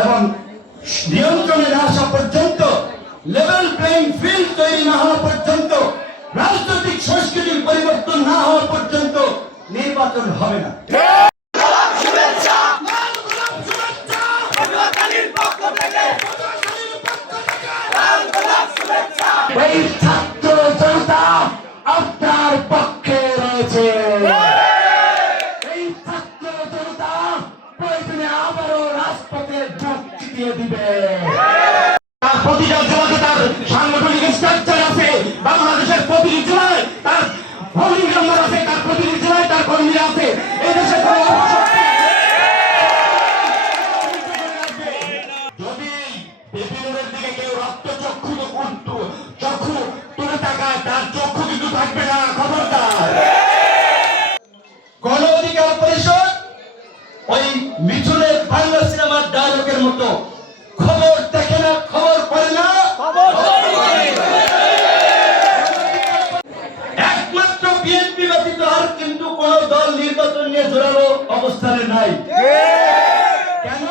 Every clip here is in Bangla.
এবং নিয়ন্ত্রণে না আসা পর্যন্ত, লেভেল প্লেইং ফিল্ড তৈরি না হওয়া পর্যন্ত, রাজনৈতিক সংস্কৃতির পরিবর্তন না হওয়া পর্যন্ত নির্বাচন হবে না। এই ছাত্র জনতা আপনার পক্ষে রয়েছে। এই ছাত্র জনতা প্রয়োজনে আবারও রাজপথে বুক চিতিয়ে দিবে। তার প্রতিটা জেলাতে তার সাংগঠনিক স্ট্রাকচার আছে। বাংলাদেশের প্রতিটি জেলায় তার হোল্ডিং নাম্বার আছে, তার প্রতিটি জেলায় তার কর্মীরা আছে। এই দেশে যদি বিপিনের দিকে কেউ রক্তচক্ষু চক্ষু তুলে তাকায়, তার চক্ষু কিন্তু থাকবে না, খবরদার। গণ অধিকার পরিষদ ওই মিঠুনের বাংলা সিনেমার ডায়লগের মতো খবর দেখে না, খবর পড়ে না, একমাত্র বিএনপি ব্যতীত আর কিন্তু কোন দল নির্বাচন নিয়ে জোরালো অবস্থানে নাই। কেন?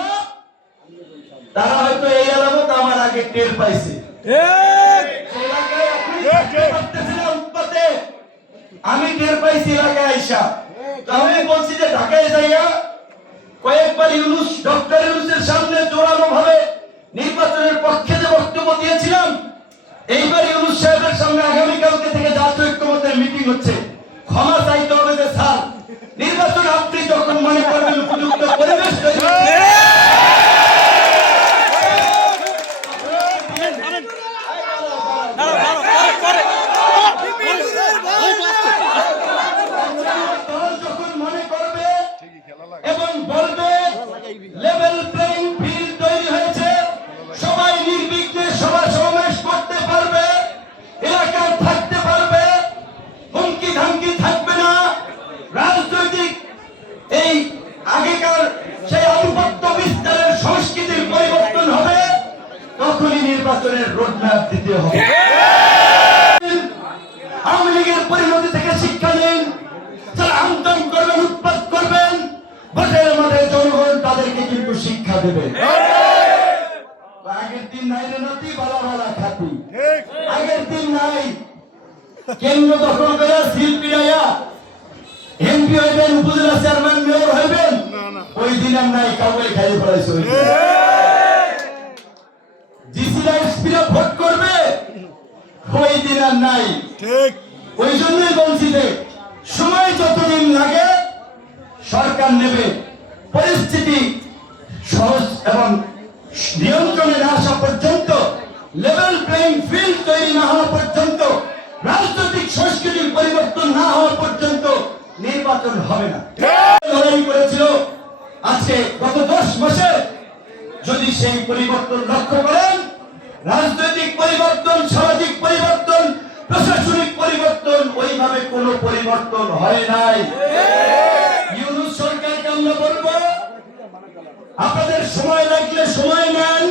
তারা হয়তো এই আলামত আমার আগে টের পাইছে। আমি টের পাইছি এলাকায় আইসা, তাহলে বলছি যে ঢাকায় যাইয়া কয়েকবার ডক্টর ইউনূসের সামনে জোরালো ভাবে নির্বাচনের পক্ষে যে বক্তব্য দিয়েছিলাম, এইবার ইউনূস সাহেবের সামনে আগামীকালকে থেকে জাতীয় ঐক্যমত্যের মিটিং হচ্ছে। ক্ষমা চাইতে হবে যে স্যার, নির্বাচন আপনি যখন মনে করবেন উপযুক্ত পরিবেশ তৈরি এবং বলবে লেভেল প্লেইং ফিল্ড তৈরি হয়েছে, সবাই নির্বিঘ্নে সভা সমাবেশ করতে পারবে, এলাকায় থাকতে পারবে, হুমকি ধামকি থাকবে না, রাজনৈতিক এই আগেকার সেই আধিপত্য বিস্তারের সংস্কৃতির পরিবর্তন হবে, তখনই নির্বাচনের রোডম্যাপ দিতে হবে। আওয়ামী লীগের পরিণতি থেকে শিক্ষা নিন। যারা আন্দোলন করবেন, উৎপাত করবেন, ভোটের মাঠে জনগণ তাদেরকে কিন্তু শিক্ষা দেবে। আগের দিন নাই রে নাতি, বালা বালা খাতি। আগের দিন নাই। কেন্দ্র দখল করে সিল পিড়াইয়া এমপি হইবেন, উপজেলা চেয়ারম্যান, মেয়র হইবেন, ওই দিন আর নাই। কাউকে খাইয়ে ফেলাইছে। জিসিরা এসপিরা ভোট করবে, ওই দিন আর নাই। ওই জন্যই বলছি যে সময় যতদিন লাগে সরকার নেবে, পরিস্থিতি সহজ এবং নিয়ন্ত্রণে না আসা পর্যন্ত, লেভেল প্লেইং ফিল্ড তৈরি না হওয়া পর্যন্ত, রাজনৈতিক সংস্কৃতির পরিবর্তন না হওয়া পর্যন্ত নির্বাচন হবে না। লড়াই করেছিল আজকে গত 10 মাসে। যদি সেই পরিবর্তন লক্ষ্য করেন, রাজনৈতিক পরিবর্তন, সামাজিক পরিবর্তন, প্রশাসনিক পরিবর্তন, ওইভাবে কোন পরিবর্তন হয় নাই। ইউনূস সরকারকে আমরা বলবো, আপনাদের সময় লাগলে সময় নেন,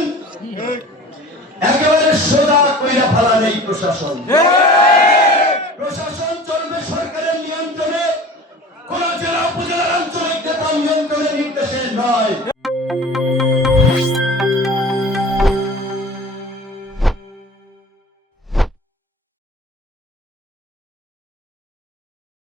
একেবারে সোজা কইরা ফেলা নেই প্রশাসন। প্রশাসন চলবে সরকারের নিয়ন্ত্রণে, কোন জেলা উপজেলার আঞ্চলিক নেতা নিয়ন্ত্রণে, নির্দেশে নয়।